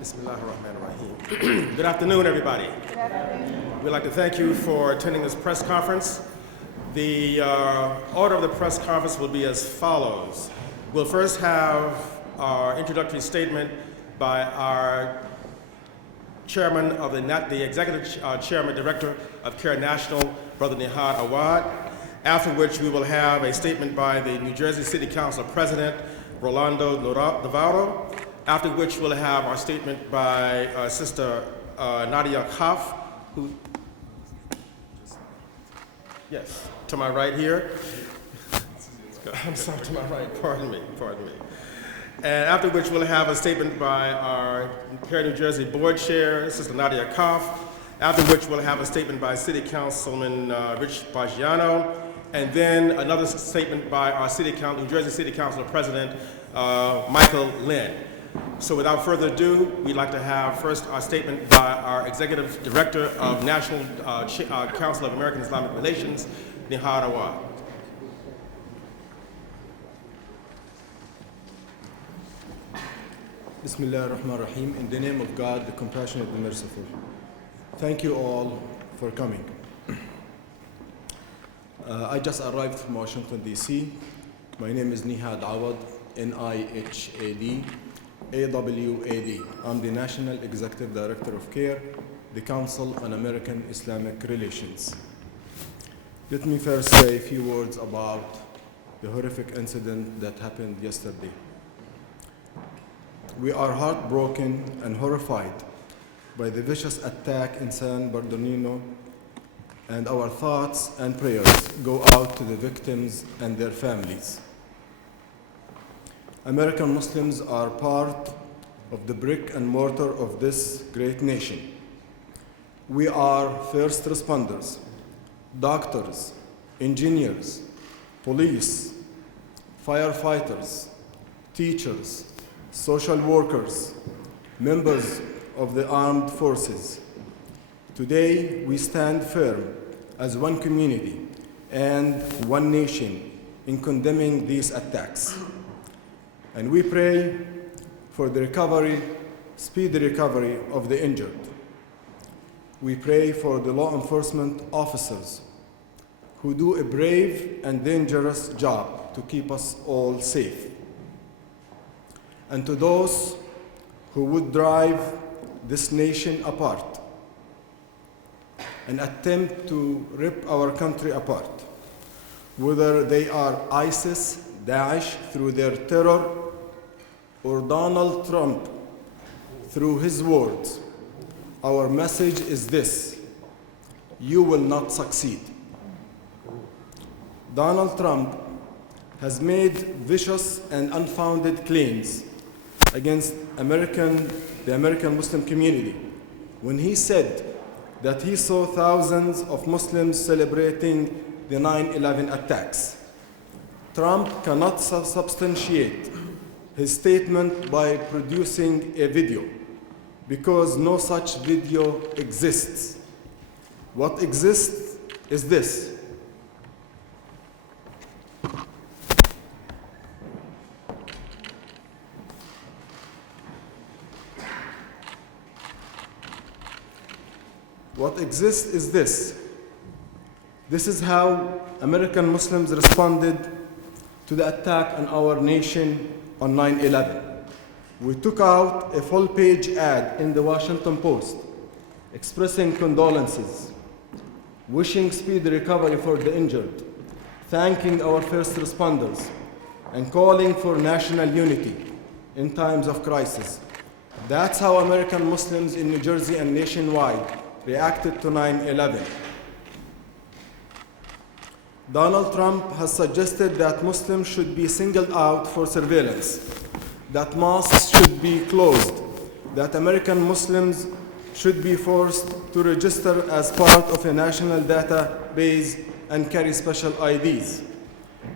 Bismillahirrahmanirrahim. Good afternoon, everybody. Good afternoon. We'd like to thank you for attending this press conference. The order of the press conference will be as follows. We'll first have our introductory statement by our chairman of the executive chairman, director of CAIR National, Brother Nihad Awad, after which we will have a statement by the New Jersey City Council President, Rolando Navarro, after which we'll have our statement by Sister Nadia Kahf, who, yes, to my right here. I'm sorry, to my right, pardon me. And after which we'll have a statement by our CAIR New Jersey Board Chair, Sister Nadia Kahf, after which we'll have a statement by City Councilman Boggiano, and then another statement by our New Jersey City Council President, Michael Lynn. So without further ado, we'd like to have first our statement by our Executive Director of National Council of American-Islamic Relations, Nihad Awad. Bismillah ar-Rahman ar-Rahim. In the name of God, the compassionate and merciful. Thank you all for coming. I just arrived from Washington, D.C. My name is Nihad Awad, N-I-H-A-D, A-W-A-D. I'm the National Executive Director of CAIR, the Council on American-Islamic Relations. Let me first say a few words about the horrific incident that happened yesterday. We are heartbroken and horrified by the vicious attack in San Bernardino, and our thoughts and prayers go out to the victims and their families. American Muslims are part of the brick and mortar of this great nation. We are first responders, doctors, engineers, police, firefighters, teachers, social workers, members of the armed forces. Today, we stand firm as one community and one nation in condemning these attacks. And we pray for the speedy recovery of the injured. We pray for the law enforcement officers who do a brave and dangerous job to keep us all safe. And to those who would drive this nation apart and attempt to rip our country apart, whether they are ISIS, Daesh through their terror, or Donald Trump through his words, our message is this: you will not succeed. Donald Trump has made vicious and unfounded claims against the American Muslim community when he said that he saw thousands of Muslims celebrating the 9/11 attacks. Trump cannot substantiate his statement by producing a video because no such video exists. What exists is this: What exists is this. This is how American Muslims responded to the attack on our nation on 9/11. We took out a full-page ad in the Washington Post expressing condolences, wishing speedy recovery for the injured, thanking our first responders, and calling for national unity in times of crisis. That's how American Muslims in New Jersey and nationwide reacted to 9/11. Donald Trump has suggested that Muslims should be singled out for surveillance, that mosques should be closed, that American Muslims should be forced to register as part of a national database and carry special IDs.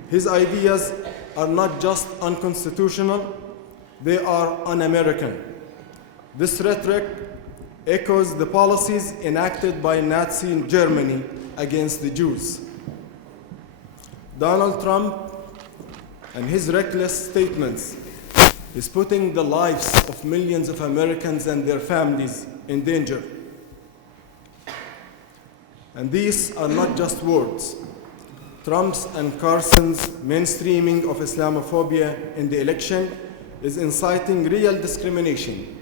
His ideas are not just unconstitutional, they are un-American. This rhetoric echoes the policies enacted by Nazi Germany against the Jews. Donald Trump and his reckless statements is putting the lives of millions of Americans and their families in danger. And these are not just words. Trump's and Carson's mainstreaming of Islamophobia in the election is inciting real discrimination,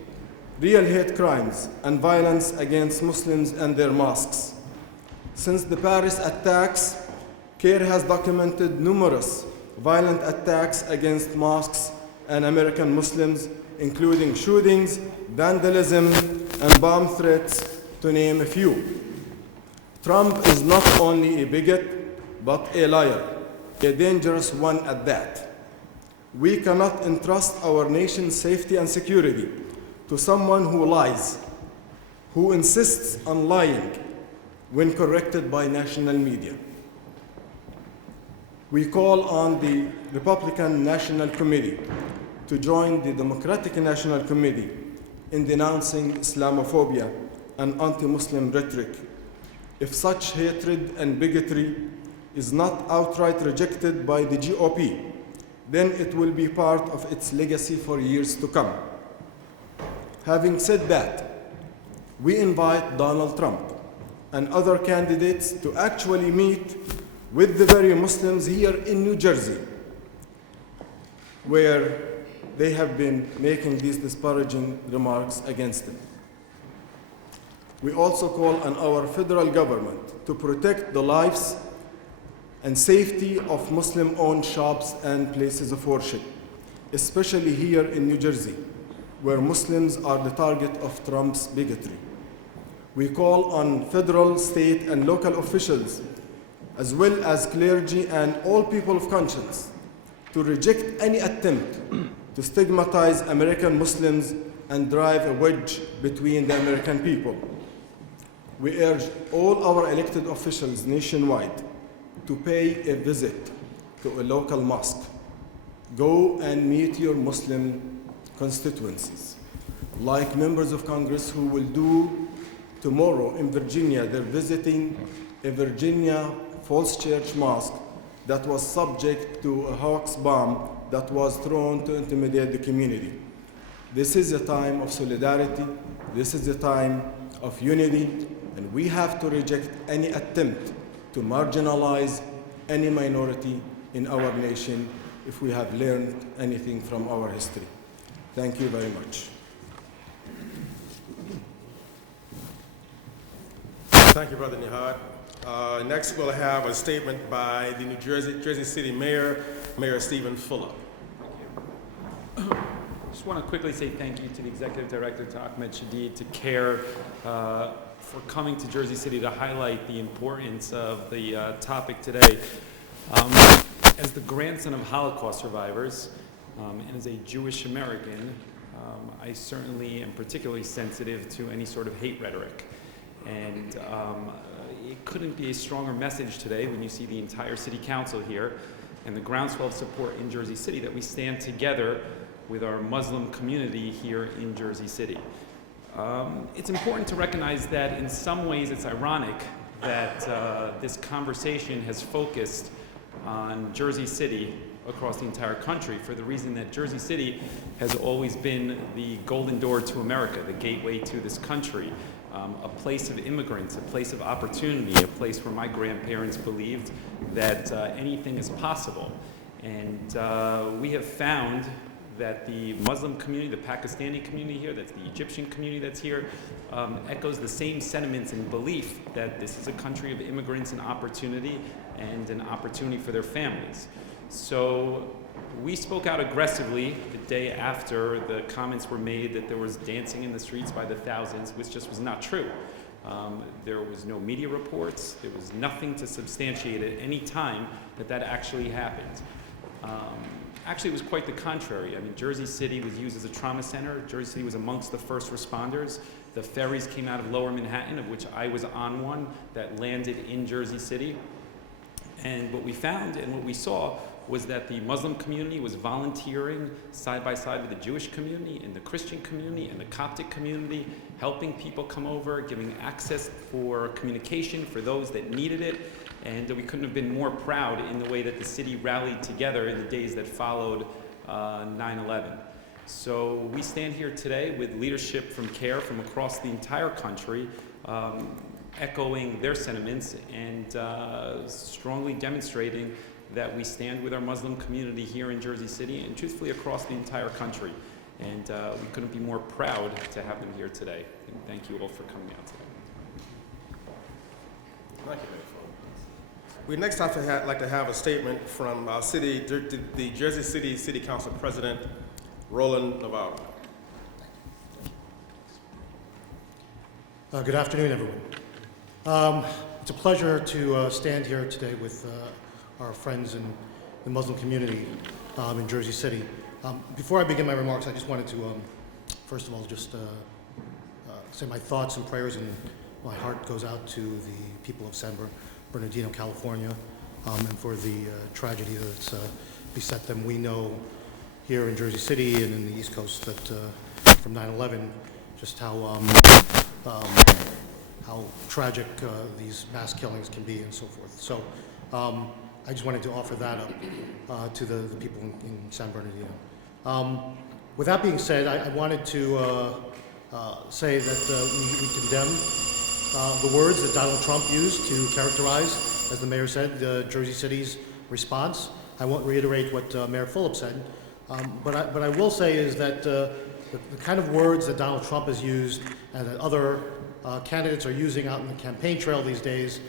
real hate crimes, and violence against Muslims and their mosques. Since the Paris attacks, CAIR has documented numerous violent attacks against mosques and American Muslims, including shootings, vandalism, and bomb threats, to name a few. Trump is not only a bigot, but a liar, a dangerous one at that. We cannot entrust our nation's safety and security to someone who lies, who insists on lying when corrected by national media. We call on the Republican National Committee to join the Democratic National Committee in denouncing Islamophobia and anti-Muslim rhetoric. If such hatred and bigotry is not outright rejected by the GOP, then it will be part of its legacy for years to come. Having said that, we invite Donald Trump and other candidates to actually meet with the very Muslims here in New Jersey, where they have been making these disparaging remarks against them. We also call on our federal government to protect the lives and safety of Muslim-owned shops and places of worship, especially here in New Jersey, where Muslims are the target of Trump's bigotry. We call on federal, state, and local officials, as well as clergy and all people of conscience, to reject any attempt to stigmatize American Muslims and drive a wedge between the American people. We urge all our elected officials nationwide to pay a visit to a local mosque. Go and meet your Muslim constituencies. Like members of Congress who will do tomorrow in Virginia, they're visiting a Virginia Falls Church mosque that was subject to a hoax bomb that was thrown to intimidate the community. This is a time of solidarity. This is a time of unity, and we have to reject any attempt to marginalize any minority in our nation if we have learned anything from our history. Thank you very much. Thank you, Brother Nihad. Next, we'll have a statement by the Jersey City Mayor, Mayor Stephen Fulop. Thank you. Just want to quickly say thank you to the Executive Director, to Ahmed Shadid, to CAIR, for coming to Jersey City to highlight the importance of the topic today. As the grandson of Holocaust survivors, and as a Jewish American, I certainly am particularly sensitive to any sort of hate rhetoric. And it couldn't be a stronger message today when you see the entire City Council here and the groundswell of support in Jersey City that we stand together with our Muslim community here in Jersey City. It's important to recognize that in some ways it's ironic that this conversation has focused on Jersey City across the entire country, for the reason that Jersey City has always been the golden door to America, the gateway to this country, a place of immigrants, a place of opportunity, a place where my grandparents believed that anything is possible. And we have found that the Muslim community, the Pakistani community here, that's the Egyptian community that's here, echoes the same sentiments and belief that this is a country of immigrants and opportunity, and an opportunity for their families. So we spoke out aggressively the day after the comments were made that there was dancing in the streets by the thousands, which just was not true. There was no media reports. There was nothing to substantiate at any time that that actually happened. Actually, it was quite the contrary. I mean, Jersey City was used as a trauma center. Jersey City was amongst the first responders. The ferries came out of Lower Manhattan, of which I was on one, that landed in Jersey City. And what we found and what we saw was that the Muslim community was volunteering side by side with the Jewish community and the Christian community and the Coptic community, helping people come over, giving access for communication for those that needed it. And we couldn't have been more proud in the way that the city rallied together in the days that followed 9/11. So we stand here today with leadership from CAIR from across the entire country, echoing their sentiments and strongly demonstrating that we stand with our Muslim community here in Jersey City and truthfully across the entire country. And we couldn't be more proud to have them here today. And thank you all for coming out today. Thank you, Mayor. We next like to have a statement from our the Jersey City City Council President, Rolando, Navarro. Good afternoon, everyone. It's a pleasure to stand here today with our friends in the Muslim community in Jersey City. Before I begin my remarks, I just wanted to, first of all, just say my thoughts and prayers, and my heart goes out to the people of San Bernardino, California, and for the tragedy that's beset them. We know here in Jersey City and in the East Coast that from 9/11, just how tragic these mass killings can be and so forth. So I just wanted to offer that up to the people in San Bernardino. With that being said, I wanted to say that we condemn the words that Donald Trump used to characterize, as the mayor said, Jersey City's response. I won't reiterate what Mayor Fulop said, but I will say is that the kind of words that Donald Trump has used and that other candidates are using out in the campaign trail these days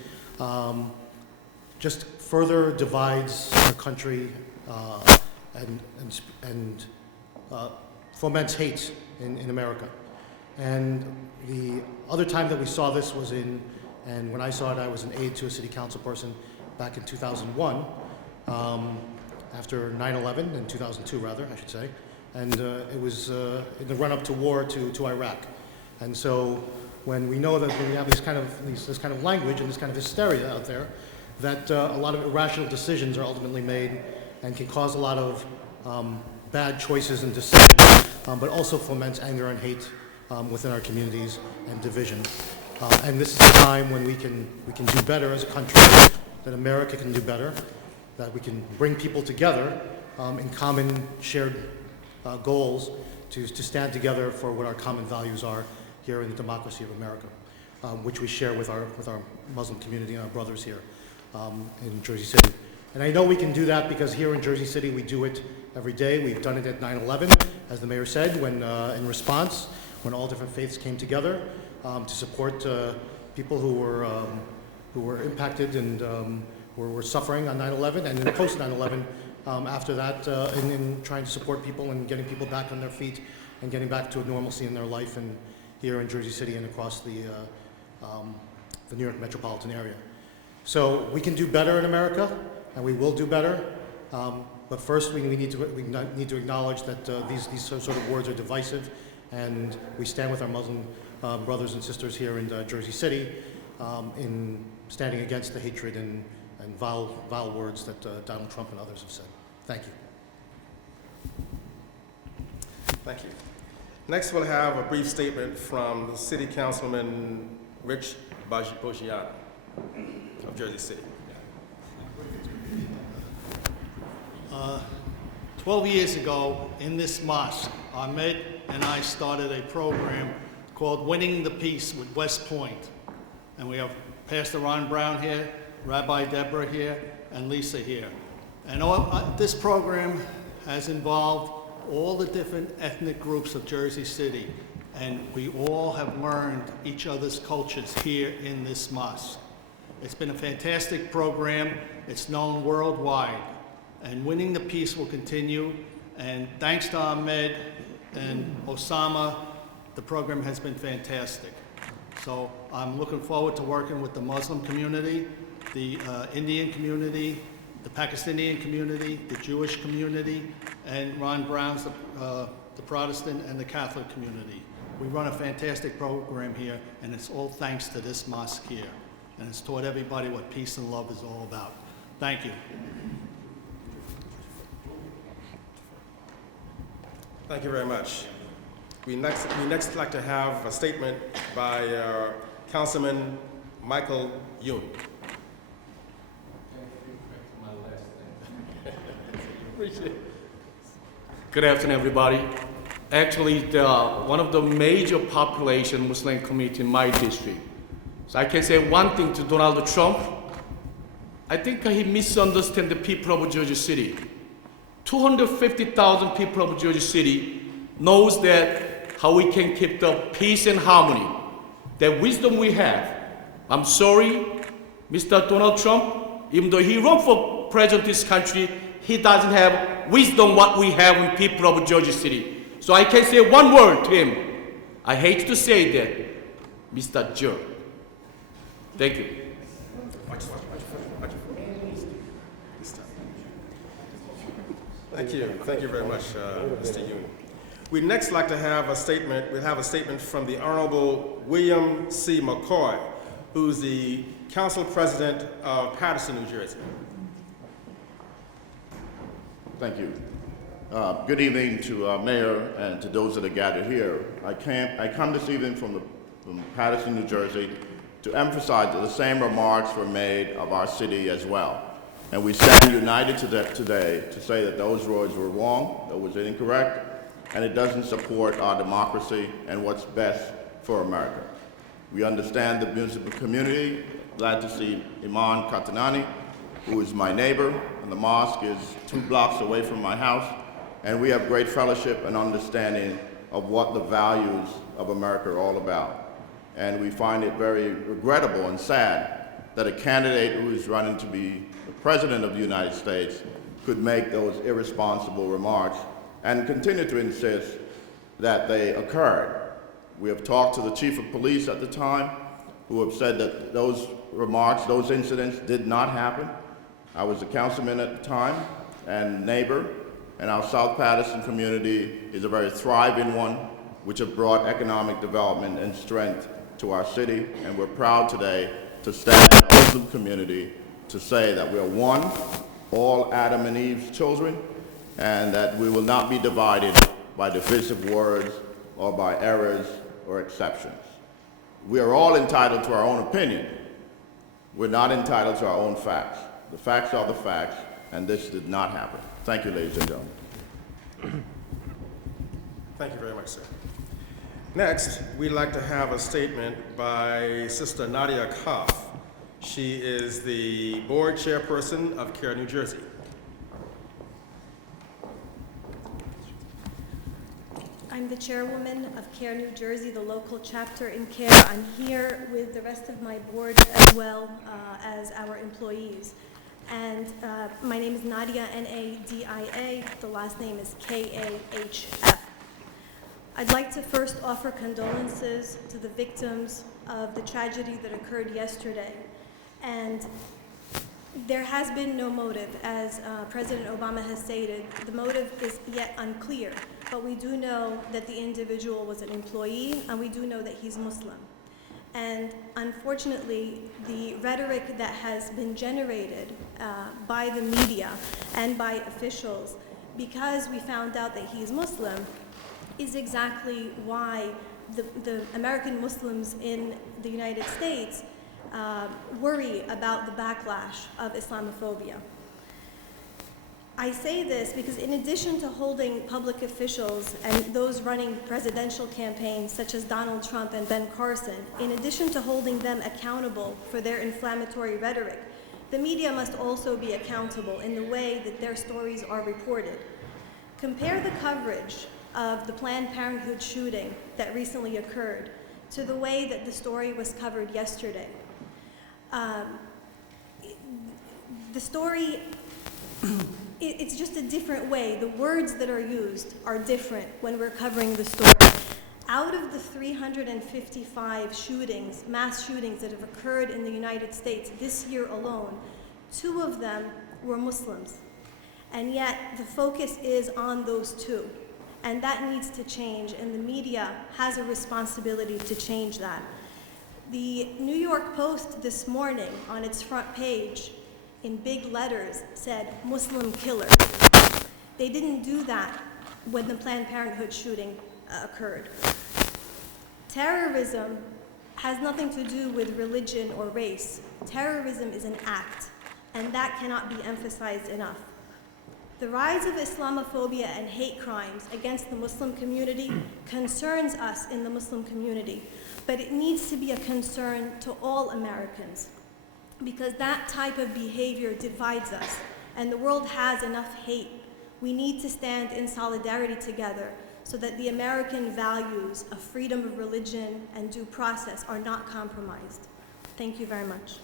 just further divides our country and foments hate in America. And the other time that we saw this was and when I saw it, I was an aide to a city council person back in 2001, after 9/11, in 2002 rather, I should say. And it was in the run-up to war to Iraq. And so when we know that we have this kind of language and this kind of hysteria out there, that a lot of irrational decisions are ultimately made and can cause a lot of bad choices and decisions, but also foments anger and hate within our communities and division. And this is a time when we can do better as a country, that America can do better, that we can bring people together in common shared goals to stand together for what our common values are here in the democracy of America, which we share with our Muslim community and our brothers here in Jersey City. And I know we can do that because here in Jersey City we do it every day. We've done it at 9/11, as the mayor said, when in response, when all different faiths came together to support people who were impacted and were suffering on 9/11, and then post 9/11 after that in trying to support people and getting people back on their feet and getting back to a normalcy in their life and here in Jersey City and across the New York metropolitan area. So we can do better in America, and we will do better. But first, we need to acknowledge that these sort of words are divisive, and we stand with our Muslim brothers and sisters here in Jersey City in standing against the hatred and vile words that Donald Trump and others have said. Thank you. Thank you. Next, we'll have a brief statement from the City Councilman Rich Boggiano of Jersey City. 12 years ago in this mosque, Ahmed and I started a program called Winning the Peace with West Point. And we have Pastor Ron Brown here, Rabbi Deborah here, and Lisa here. And this program has involved all the different ethnic groups of Jersey City. And we all have learned each other's cultures here in this mosque. It's been a fantastic program. It's known worldwide. And Winning the Peace will continue. And thanks to Ahmed and Osama, the program has been fantastic. So I'm looking forward to working with the Muslim community, the Indian community, the Pakistani community, the Jewish community, and Ron Brown's the Protestant and the Catholic community. We run a fantastic program here, and it's all thanks to this mosque here. And it's taught everybody what peace and love is all about. Thank you. Thank you very much. We next like to have a statement by Councilman Michael Yoon. Good afternoon, everybody. actually one of the major population Muslim community in my district. So I can say one thing to Donald Trump. I think he misunderstands the people of Jersey City. 250,000 people of Jersey City knows that how we can keep the peace and harmony, that wisdom we have. I'm sorry, Mr. Donald Trump, even though he ran for president of this country, he doesn't have wisdom what we have in people of Jersey City. So I can say one word to him. I hate to say that, Mr. Jerk. Thank you. Thank you very much, Mr. Yoon. We'd next like to have a statement. We'll have a statement from the Honorable William C. McCoy, who's the Council President of Paterson, New Jersey. Thank you. Good evening to Mayor and to those that are gathered here. I come this evening from Paterson, New Jersey, to emphasize that the same remarks were made of our city as well. And we stand united today to say that those words were wrong, that was incorrect, and it doesn't support our democracy and what's best for America. We understand the municipal community. Glad to see Iman Katanani, who is my neighbor, and the mosque is 2 blocks away from my house, and we have great fellowship and understanding of what the values of America are all about. And we find it very regrettable and sad that a candidate who is running to be the President of the United States could make those irresponsible remarks and continue to insist that they occurred. We have talked to the Chief of Police at the time, who have said that those remarks, those incidents did not happen. I was a councilman at the time and neighbor, and our South Paterson community is a very thriving one, which have brought economic development and strength to our city, and we're proud today to stand in the Muslim community to say that we are one, all Adam and Eve's children, and that we will not be divided by divisive words or by errors or exceptions. We are all entitled to our own opinion. We're not entitled to our own facts. The facts are the facts, and this did not happen. Thank you, ladies and gentlemen. Thank you very much, sir. Next, we'd like to have a statement by Sister Nadia Kahf. She is the board chairperson of CAIR New Jersey. I'm the chairwoman of CAIR New Jersey, the local chapter in CAIR. I'm here with the rest of my board as well as our employees. And my name is Nadia, N-A-D-I-A. The last name is K-A-H-F. I'd like to first offer condolences to the victims of the tragedy that occurred yesterday. And there has been no motive, as President Obama has stated. The motive is yet unclear, but we do know that the individual was an employee, and we do know that he's Muslim. And unfortunately, the rhetoric that has been generated by the media and by officials, because we found out that he's Muslim, is exactly why the American Muslims in the United States worry about the backlash of Islamophobia. I say this because in addition to holding public officials and those running presidential campaigns such as Donald Trump and Ben Carson, in addition to holding them accountable for their inflammatory rhetoric, the media must also be accountable in the way that their stories are reported. Compare the coverage of the Planned Parenthood shooting that recently occurred to the way that the story was covered yesterday. The story, it's just a different way. The words that are used are different when we're covering the story. Out of the 355 shootings, mass shootings that have occurred in the United States this year alone, 2 of them were Muslims. And yet the focus is on those 2. And that needs to change, and the media has a responsibility to change that. The New York Post this morning on its front page in big letters said, "Muslim killer." They didn't do that when the Planned Parenthood shooting occurred. Terrorism has nothing to do with religion or race. Terrorism is an act, and that cannot be emphasized enough. The rise of Islamophobia and hate crimes against the Muslim community concerns us in the Muslim community, but it needs to be a concern to all Americans, because that type of behavior divides us, and the world has enough hate. We need to stand in solidarity together so that the American values of freedom of religion and due process are not compromised. Thank you very much.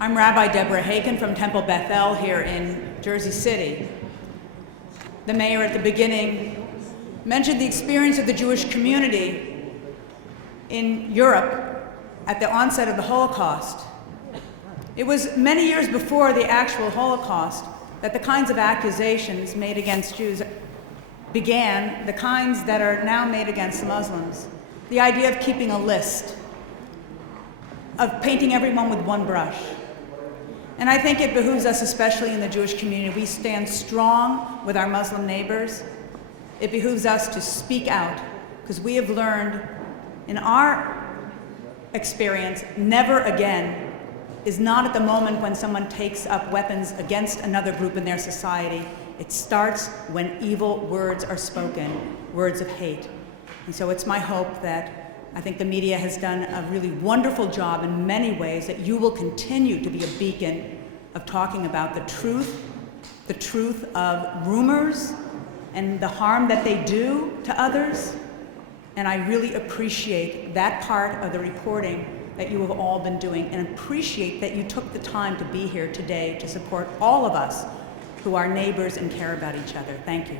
I'm Rabbi Deborah Haken from Temple Beth El here in Jersey City. The mayor at the beginning mentioned the experience of the Jewish community in Europe at the onset of the Holocaust. It was many years before the actual Holocaust that the kinds of accusations made against Jews began, the kinds that are now made against Muslims. The idea of keeping a list, of painting everyone with one brush. And I think it behooves us, especially in the Jewish community, we stand strong with our Muslim neighbors. It behooves us to speak out, because we have learned in our experience, never again is not at the moment when someone takes up weapons against another group in their society. It starts when evil words are spoken, words of hate. And so it's my hope that I think the media has done a really wonderful job in many ways, that you will continue to be a beacon of talking about the truth of rumors and the harm that they do to others. And I really appreciate that part of the reporting that you have all been doing, and appreciate that you took the time to be here today to support all of us who are neighbors and care about each other. Thank you.